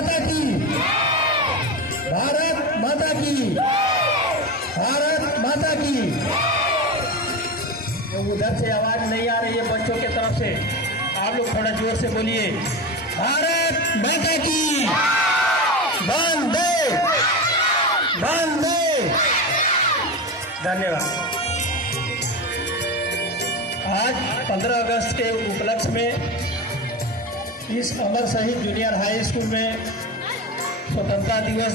माता की, भारत माता की, भारत माता की। उधर से आवाज नहीं आ रही है बच्चों की तरफ से, आप लोग थोड़ा जोर से बोलिए, भारत माता की, वंदे वंदे। धन्यवाद। आज 15 अगस्त के उपलक्ष्य में इस अमर शहीद जूनियर हाई स्कूल में स्वतंत्रता दिवस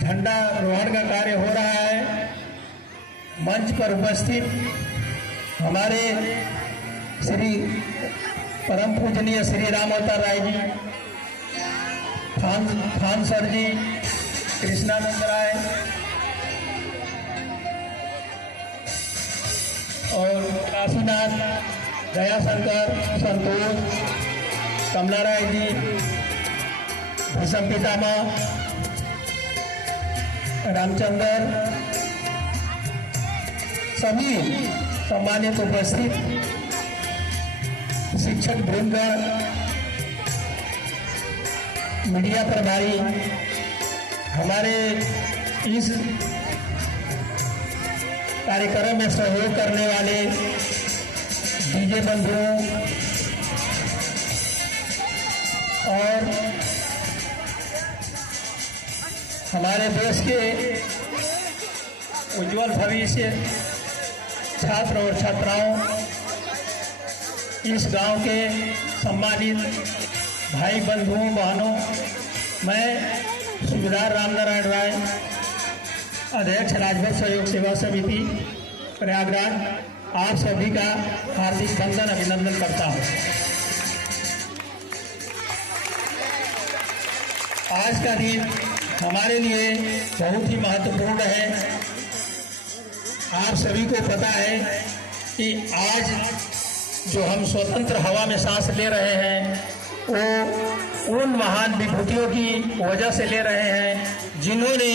झंडा रोहण का कार्य हो रहा है। मंच पर उपस्थित हमारे श्री परम पूजनीय श्री राम अवतार राय जी, खान सर जी, कृष्णानंद राय और काशीनाथ, दयाशंकर, संतोष, कमला राय जी, भीषम पितामह, रामचंद्र, सभी सम्मानित उपस्थित शिक्षक वृंदगण, मीडिया प्रभारी, हमारे इस कार्यक्रम में सहयोग करने वाले डीजे बंधुओं और हमारे देश के उज्जवल भविष्य छात्र और छात्राओं, इस गांव के सम्मानित भाई बंधुओं बहनों, मैं सूबेदार रामनारायण राय, अध्यक्ष राजभर सहयोग सेवा समिति प्रयागराज, आप सभी का हार्दिक वंदन अभिनंदन करता हूं। आज का दिन हमारे लिए बहुत ही महत्वपूर्ण है। आप सभी को पता है कि आज जो हम स्वतंत्र हवा में सांस ले रहे हैं वो उन महान विभूतियों की वजह से ले रहे हैं जिन्होंने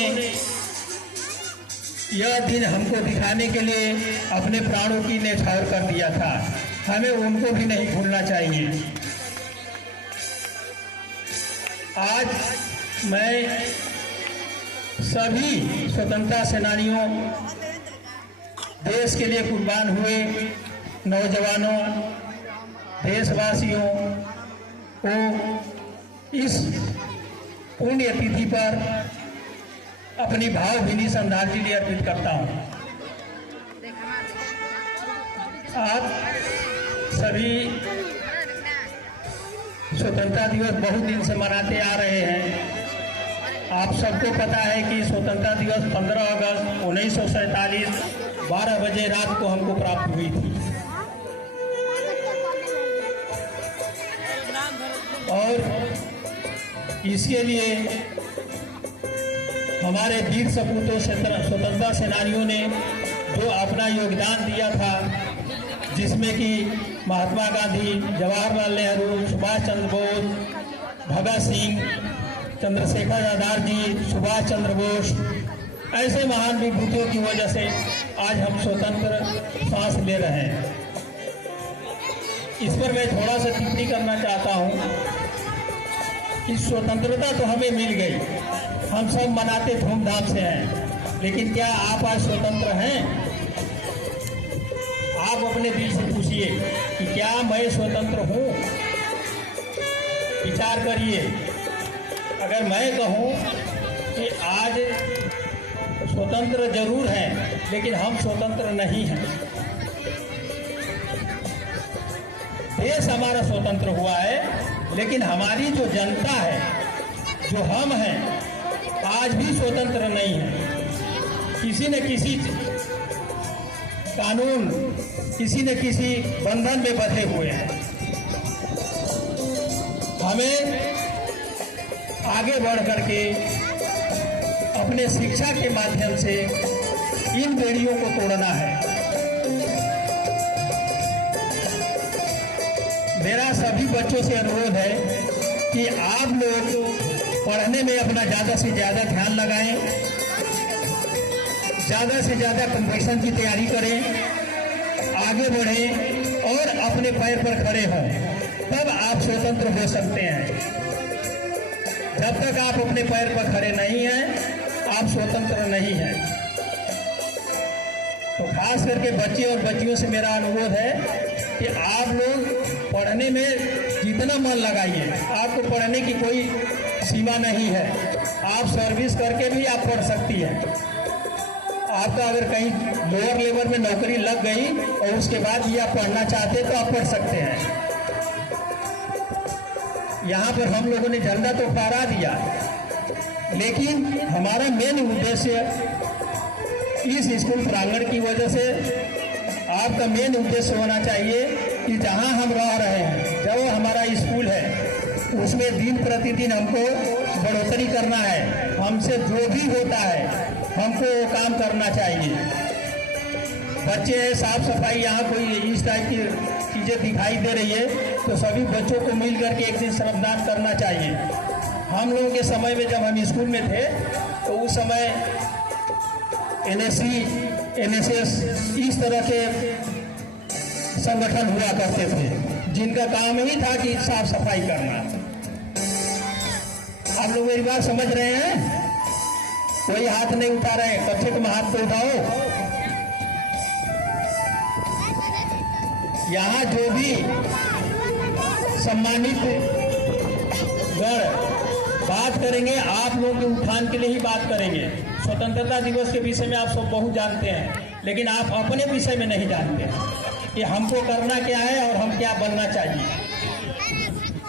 यह दिन हमको दिखाने के लिए अपने प्राणों की न्यौछावर कर दिया था। हमें उनको भी नहीं भूलना चाहिए। आज मैं सभी स्वतंत्रता सेनानियों, देश के लिए कुर्बान हुए नौजवानों, देशवासियों को इस पुण्य तिथि पर अपनी भावभीनी श्रद्धांजलि अर्पित करता हूं। आप सभी स्वतंत्रता दिवस बहुत दिन से मनाते आ रहे हैं। आप सबको पता है कि स्वतंत्रता दिवस 15 अगस्त 1947 12 बजे रात को हमको प्राप्त हुई थी और इसके लिए हमारे वीर सपूतों स्वतंत्रता सेनानियों ने जो अपना योगदान दिया था, जिसमें कि महात्मा गांधी, जवाहरलाल नेहरू, सुभाष चंद्र बोस, भगत सिंह, चंद्रशेखर आजाद जी, सुभाष चंद्र बोस, ऐसे महान विभूतियों की वजह से आज हम स्वतंत्र सांस ले रहे हैं। इस पर मैं थोड़ा सा टिप्पणी करना चाहता हूँ। इस स्वतंत्रता तो हमें मिल गई, हम सब मनाते धूमधाम से हैं, लेकिन क्या आप आज स्वतंत्र हैं? आप अपने दिल से पूछिए कि क्या मैं स्वतंत्र हूँ? विचार करिए। अगर मैं कहूँ कि आज स्वतंत्र जरूर हैं, लेकिन हम स्वतंत्र नहीं हैं। देश हमारा स्वतंत्र हुआ है, लेकिन हमारी जो जनता है, जो हम हैं, आज भी स्वतंत्र नहीं है। किसी न किसी कानून, किसी न किसी बंधन में बंधे हुए हैं। हमें आगे बढ़ करके अपने शिक्षा के माध्यम से इन बेड़ियों को तोड़ना है। मेरा सभी बच्चों से अनुरोध है कि आप लोग पढ़ने में अपना ज़्यादा से ज़्यादा ध्यान लगाएं, ज़्यादा से ज़्यादा कंपटीशन की तैयारी करें, आगे बढ़ें और अपने पैर पर खड़े हों, तब आप स्वतंत्र हो सकते हैं। जब तक आप अपने पैर पर खड़े नहीं हैं आप स्वतंत्र नहीं हैं। तो खास करके बच्चे और बच्चियों से मेरा अनुरोध है कि आप लोग पढ़ने में जितना मन लगाइए, आपको पढ़ने की कोई सीमा नहीं है। आप सर्विस करके भी आप पढ़ सकती हैं। आपका अगर कहीं लोअर लेवल में नौकरी लग गई और उसके बाद भी आप पढ़ना चाहते तो आप पढ़ सकते हैं। यहाँ पर हम लोगों ने झंडा तो फहरा दिया, लेकिन हमारा मेन उद्देश्य इस स्कूल प्रांगण की वजह से आपका मेन उद्देश्य होना चाहिए कि जहाँ हम रह रहे हैं, जो हमारा स्कूल है, उसमें दिन प्रतिदिन हमको बढ़ोतरी करना है। हमसे जो भी होता है हमको वो काम करना चाहिए। बच्चे हैं, साफ सफाई, यहाँ कोई इस टाइप की चीज़ें दिखाई दे रही है तो सभी बच्चों को मिल करके एक दिन श्रमदान करना चाहिए। हम लोगों के समय में जब हम स्कूल में थे तो उस समय NSC, NSS इस तरह के संगठन हुआ करते थे जिनका काम ही था कि साफ सफाई करना। आप लोग मेरी बात समझ रहे हैं? कोई हाथ नहीं उठा रहे, कम से कम हाथ तो उठाओ। यहाँ जो भी सम्मानित गण बात करेंगे आप लोगों के उत्थान के लिए ही बात करेंगे। स्वतंत्रता दिवस के विषय में आप सब बहुत जानते हैं, लेकिन आप अपने विषय में नहीं जानते कि हमको करना क्या है और हम क्या बनना चाहिए।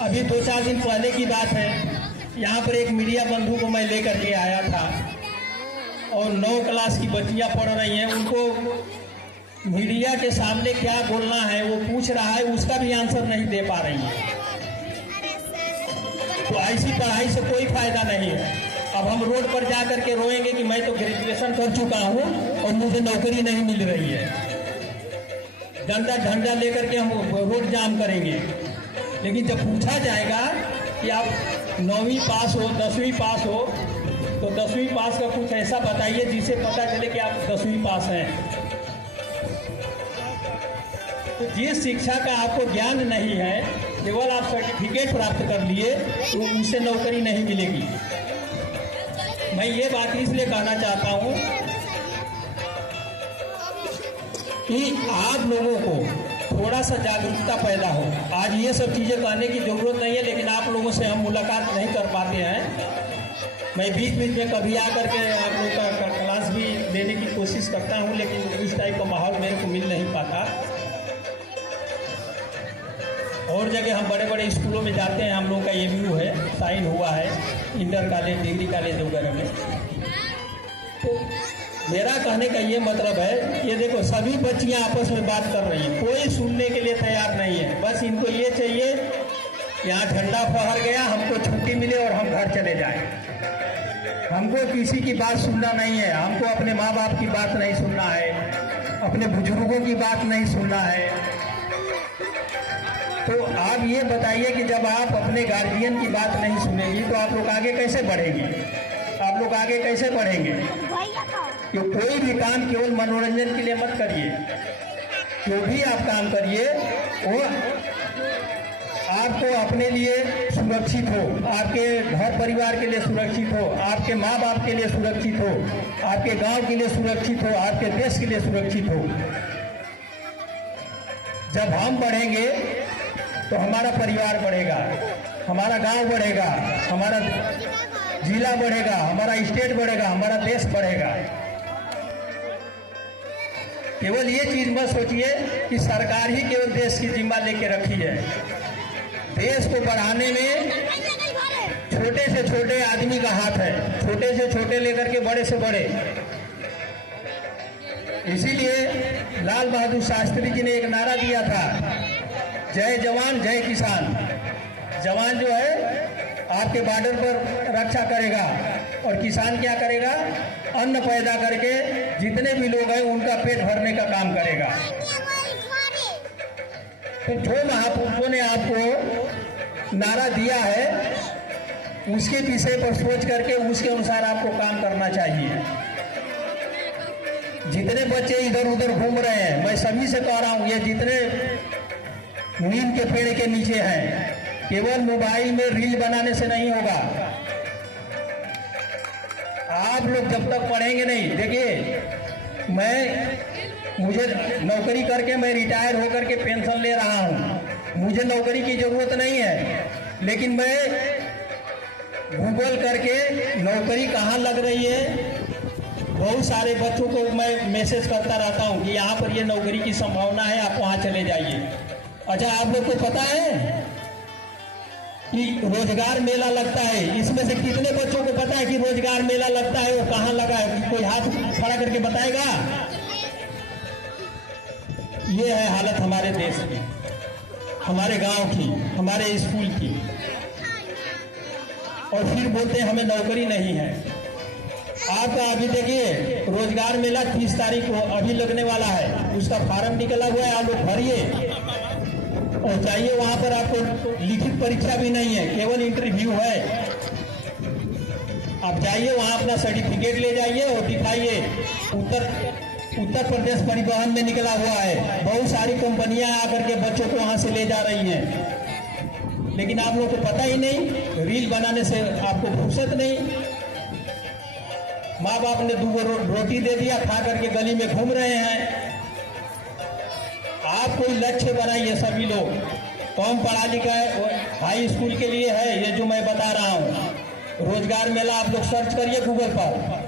अभी 2-4 दिन पहले की बात है, यहाँ पर एक मीडिया बंधु को मैं लेकर के आया था और 9 क्लास की बच्चियाँ पढ़ रही हैं। उनको मीडिया के सामने क्या बोलना है वो पूछ रहा है, उसका भी आंसर नहीं दे पा रही है। तो ऐसी पढ़ाई से कोई फायदा नहीं है। अब हम रोड पर जा करके रोएंगे कि मैं तो ग्रेजुएशन कर चुका हूँ और मुझे नौकरी नहीं मिल रही है। डंडा झंडा लेकर के हम रोड जाम करेंगे। लेकिन जब पूछा जाएगा कि आप 9वीं पास हो, 10वीं पास हो, तो 10वीं पास का कुछ ऐसा बताइए जिससे पता चले कि आप 10वीं पास हैं। तो जिस शिक्षा का आपको ज्ञान नहीं है, केवल आप सर्टिफिकेट प्राप्त कर लिए तो उससे नौकरी नहीं मिलेगी। मैं ये बात इसलिए कहना चाहता हूँ कि आप लोगों को थोड़ा सा जागरूकता पैदा हो। आज ये सब चीज़ें कहने की जरूरत नहीं है, लेकिन आप लोगों से हम मुलाकात नहीं कर पाते हैं। मैं बीच बीच में कभी आकर के आप लोग का क्लास भी लेने की कोशिश करता हूँ, लेकिन इस टाइप का माहौल मेरे को मिल नहीं पाता। और जगह हम बड़े बड़े स्कूलों में जाते हैं, हम लोगों का ABU है, साइन हुआ है इंटर कॉलेज, डिग्री कॉलेज वगैरह में। तो मेरा कहने का ये मतलब है, ये देखो सभी बच्चियां आपस में बात कर रही हैं, कोई सुनने के लिए तैयार नहीं है। बस इनको ये चाहिए यहाँ झंडा फहर गया, हमको छुट्टी मिले और हम घर चले जाएं। हमको किसी की बात सुनना नहीं है, हमको अपने माँ बाप की बात नहीं सुनना है, अपने बुजुर्गों की बात नहीं सुनना है। तो आप ये बताइए कि जब आप अपने गार्जियन की बात नहीं सुनेंगी तो आप लोग आगे कैसे बढ़ेंगे? आप लोग आगे कैसे बढ़ेंगे? कि कोई भी काम केवल मनोरंजन के लिए मत करिए। जो भी आप काम करिए वो आपको अपने लिए सुरक्षित हो, आपके घर परिवार के लिए सुरक्षित हो, आपके माँ बाप के लिए सुरक्षित हो, आपके गांव के लिए सुरक्षित हो, आपके देश के लिए सुरक्षित हो। जब हम बढ़ेंगे तो हमारा परिवार बढ़ेगा, हमारा गांव बढ़ेगा, हमारा जिला बढ़ेगा, हमारा स्टेट बढ़ेगा, हमारा देश बढ़ेगा। केवल ये चीज मत सोचिए कि सरकार ही केवल देश की जिम्मा लेके रखी है। देश को बढ़ाने में छोटे से छोटे आदमी का हाथ है, छोटे से छोटे लेकर के बड़े से बड़े। इसीलिए लाल बहादुर शास्त्री जी ने एक नारा दिया था, जय जवान जय किसान। जवान जो है आपके बॉर्डर पर रक्षा करेगा और किसान क्या करेगा? अन्न पैदा करके जितने भी लोग हैं उनका पेट भरने का काम करेगा। तो जो महापुरुषों ने आपको नारा दिया है उसके विषय पर सोच करके उसके अनुसार आपको काम करना चाहिए। जितने बच्चे इधर उधर घूम रहे हैं, मैं सभी से कह रहा हूँ, ये जितने नीम के पेड़ के नीचे हैं, केवल मोबाइल में रील बनाने से नहीं होगा। आप लोग जब तक पढ़ेंगे नहीं, देखिए मुझे नौकरी करके मैं रिटायर होकर के पेंशन ले रहा हूँ, मुझे नौकरी की जरूरत नहीं है, लेकिन मैं गूगल करके नौकरी कहाँ लग रही है, बहुत सारे बच्चों को मैं मैसेज करता रहता हूँ कि यहाँ पर ये नौकरी की संभावना है, आप वहाँ चले जाइए। अच्छा, आप लोग को पता है कि रोजगार मेला लगता है, इसमें से कितने बच्चों को पता है कि रोजगार मेला लगता है और कहाँ लगा है? कोई हाथ खड़ा करके बताएगा? ये है हालत हमारे देश की, हमारे गांव की, हमारे स्कूल की, और फिर बोलते हैं हमें नौकरी नहीं है। आपका अभी देखिए रोजगार मेला 30 तारीख को अभी लगने वाला है, उसका फार्म निकला हुआ है, आप लोग भरिए और चाहिए। वहां पर आपको लिखित परीक्षा भी नहीं है, केवल इंटरव्यू है। आप जाइए वहां, अपना सर्टिफिकेट ले जाइए और दिखाइए। उत्तर प्रदेश परिवहन में निकला हुआ है, बहुत सारी कंपनियां आकर के बच्चों को वहां से ले जा रही हैं, लेकिन आप लोग को पता ही नहीं, रील बनाने से आपको फुर्सत नहीं। माँ बाप ने 2 रोटी दे दिया, खा करके गली में घूम रहे हैं। आप कोई लक्ष्य बनाइए, सभी लोग। कौन पढ़ा लिखा है, हाई स्कूल के लिए है ये जो मैं बता रहा हूँ। रोजगार मेला आप लोग सर्च करिए गूगल पर,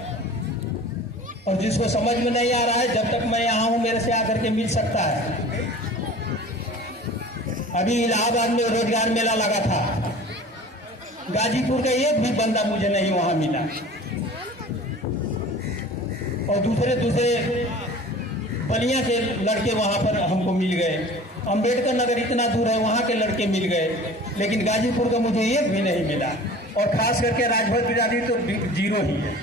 और जिसको समझ में नहीं आ रहा है, जब तक मैं यहाँ हूँ मेरे से आकर के मिल सकता है। अभी इलाहाबाद में रोजगार मेला लगा था, गाजीपुर का एक भी बंदा मुझे नहीं वहां मिला, और दूसरे बलिया के लड़के वहां पर हमको मिल गए। अंबेडकर नगर इतना दूर है, वहां के लड़के मिल गए, लेकिन गाजीपुर का मुझे एक भी नहीं मिला, और खास करके राजभर बिरादरी तो 0 ही है।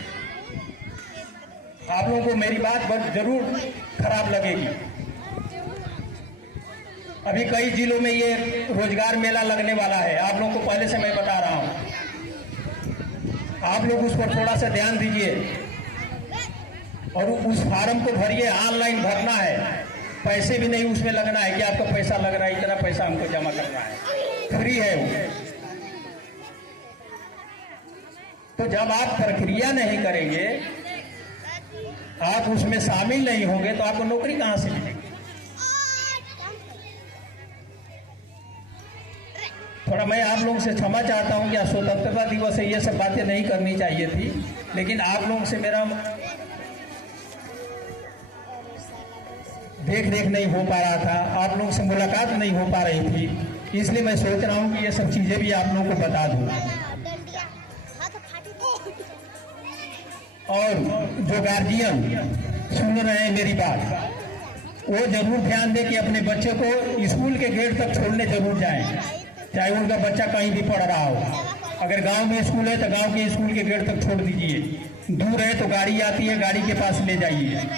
आप लोगों को मेरी बात जरूर खराब लगेगी। अभी कई जिलों में ये रोजगार मेला लगने वाला है, आप लोगों को पहले से मैं बता रहा हूं। आप लोग उस पर थोड़ा सा ध्यान दीजिए और उस फार्म को भरिए। ऑनलाइन भरना है, पैसे भी नहीं उसमें लगना है कि आपका पैसा लग रहा है, इतना पैसा हमको जमा करना है, फ्री है वो। तो जब आप प्रक्रिया नहीं करेंगे, आप उसमें शामिल नहीं होंगे, तो आपको नौकरी कहां से मिलेगी? थोड़ा मैं आप लोगों से क्षमा चाहता हूं कि स्वतंत्रता दिवस है, ये सब बातें नहीं करनी चाहिए थी, लेकिन आप लोगों से मेरा देख नहीं हो पा रहा था, आप लोगों से मुलाकात नहीं हो पा रही थी, इसलिए मैं सोच रहा हूं कि ये सब चीजें भी आप लोगों को बता दूं। और जो गार्जियन सुन रहे हैं मेरी बात, वो जरूर ध्यान दें कि अपने बच्चे को स्कूल के गेट तक छोड़ने जरूर जाएं, चाहे उनका बच्चा कहीं भी पढ़ रहा हो। अगर गांव में स्कूल है तो गांव के स्कूल के गेट तक छोड़ दीजिए, दूर है तो गाड़ी आती है, गाड़ी के पास ले जाइए।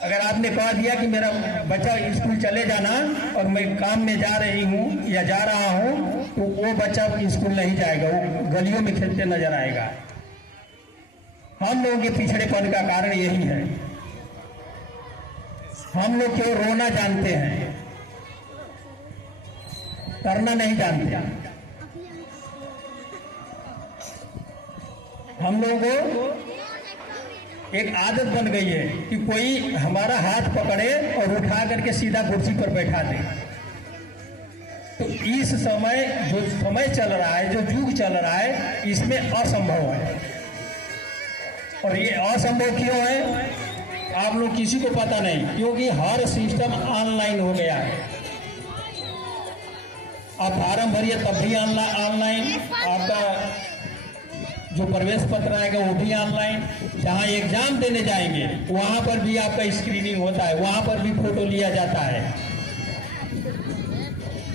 अगर आपने कह दिया कि मेरा बच्चा स्कूल चले जाना और मैं काम में जा रही हूँ या जा रहा हूँ, तो वो बच्चा स्कूल नहीं जाएगा, वो गलियों में खेलते नजर आएगा। हम लोगों के पिछड़ेपन का कारण यही है, हम लोग केवल रोना जानते हैं, करना नहीं जानते। हम लोगों को एक आदत बन गई है कि कोई हमारा हाथ पकड़े और उठा करके सीधा कुर्सी पर बैठा दे। तो इस समय जो समय चल रहा है, जो युग चल रहा है, इसमें असंभव है। और ये असंभव क्यों है, आप लोग किसी को पता नहीं, क्योंकि हर सिस्टम ऑनलाइन हो गया है। आप फार्म भरिए तब भी ऑनलाइन, आपका जो प्रवेश पत्र आएगा वो भी ऑनलाइन, जहाँ एग्जाम देने जाएंगे वहां पर भी आपका स्क्रीनिंग होता है, वहां पर भी फोटो लिया जाता है।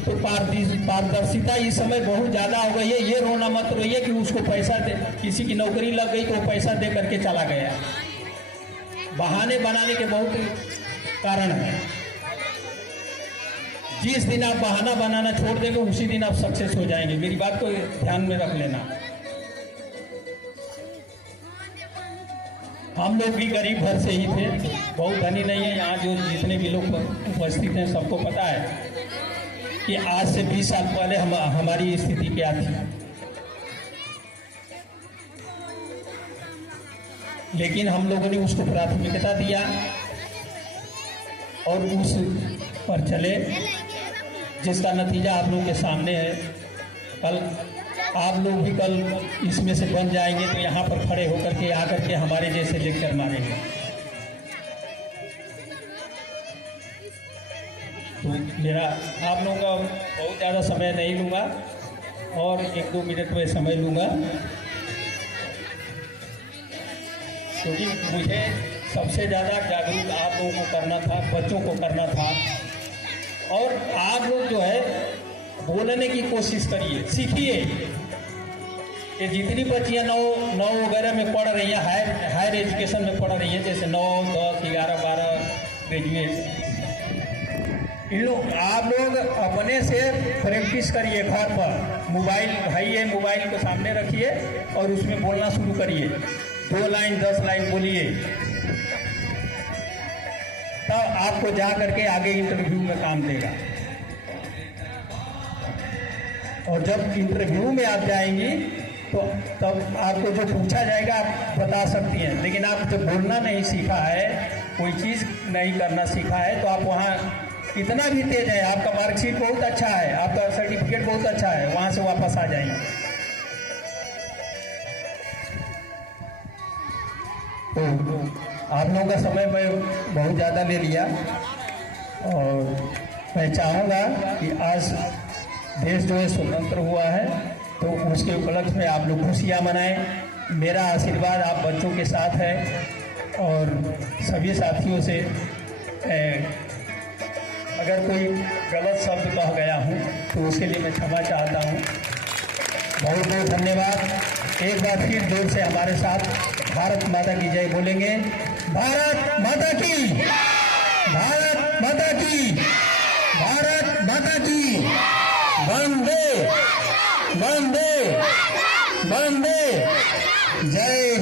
तो पारदर्शिता इस समय बहुत ज्यादा हो गई है। ये रोना मत रोइए कि उसको पैसा दे, किसी की नौकरी लग गई तो पैसा दे करके चला गया। बहाने बनाने के बहुत कारण है। जिस दिन आप बहाना बनाना छोड़ देंगे उसी दिन आप सक्सेस हो जाएंगे, मेरी बात को ध्यान में रख लेना। हम लोग भी गरीब घर से ही थे, बहुत धनी नहीं है। यहाँ जो जितने भी लोग उपस्थित हैं सबको पता है कि आज से 20 साल पहले हमारी स्थिति क्या थी। लेकिन हम लोगों ने उसको प्राथमिकता दिया और उस पर चले, जिसका नतीजा आप लोगों के सामने है। कल आप लोग भी कल इसमें से बन जाएंगे तो यहाँ पर खड़े होकर के आकर के हमारे जैसे लेक्चर मारेंगे। तो मेरा आप लोगों का बहुत ज़्यादा समय नहीं लूँगा और 1-2 मिनट में समय लूँगा, क्योंकि मुझे सबसे ज़्यादा जागरूक आप लोगों को करना था, बच्चों को करना था। और आप लोग जो है बोलने की कोशिश करिए, सीखिए। ये जितनी बच्चियाँ 9 वगैरह में पढ़ रही हैं, हायर एजुकेशन में पढ़ रही हैं, जैसे 9, 10, 11, 12 ग्रेजुएट, इन लोग आप लोग अपने से प्रैक्टिस करिए। घर पर मोबाइल उठाइए, मोबाइल को सामने रखिए और उसमें बोलना शुरू करिए। 2 लाइन 10 लाइन बोलिए, तब आपको जा करके आगे इंटरव्यू में काम देगा। और जब इंटरव्यू में आप जाएंगी तो तब आपको जो पूछा जाएगा आप बता सकती हैं। लेकिन आप जब बोलना नहीं सीखा है, कोई चीज़ नहीं करना सीखा है, तो आप वहाँ इतना भी तेज है, आपका मार्कशीट बहुत अच्छा है, आपका सर्टिफिकेट बहुत अच्छा है, वहाँ से वापस आ जाएंगे। तो आप लोगों का समय मैं बहुत ज़्यादा ले लिया और मैं चाहूँगा कि आज देश जो है स्वतंत्र हुआ है, तो उसके उपलक्ष्य में आप लोग खुशियाँ मनाएं। मेरा आशीर्वाद आप बच्चों के साथ है और सभी साथियों से अगर कोई गलत शब्द कह गया हूँ तो उसके लिए मैं क्षमा चाहता हूँ। बहुत बहुत धन्यवाद। एक बार फिर जोर से हमारे साथ भारत माता की जय बोलेंगे। भारत माता की, भारत माता की, भारत माता की। वंदे वंदे वंदे। जय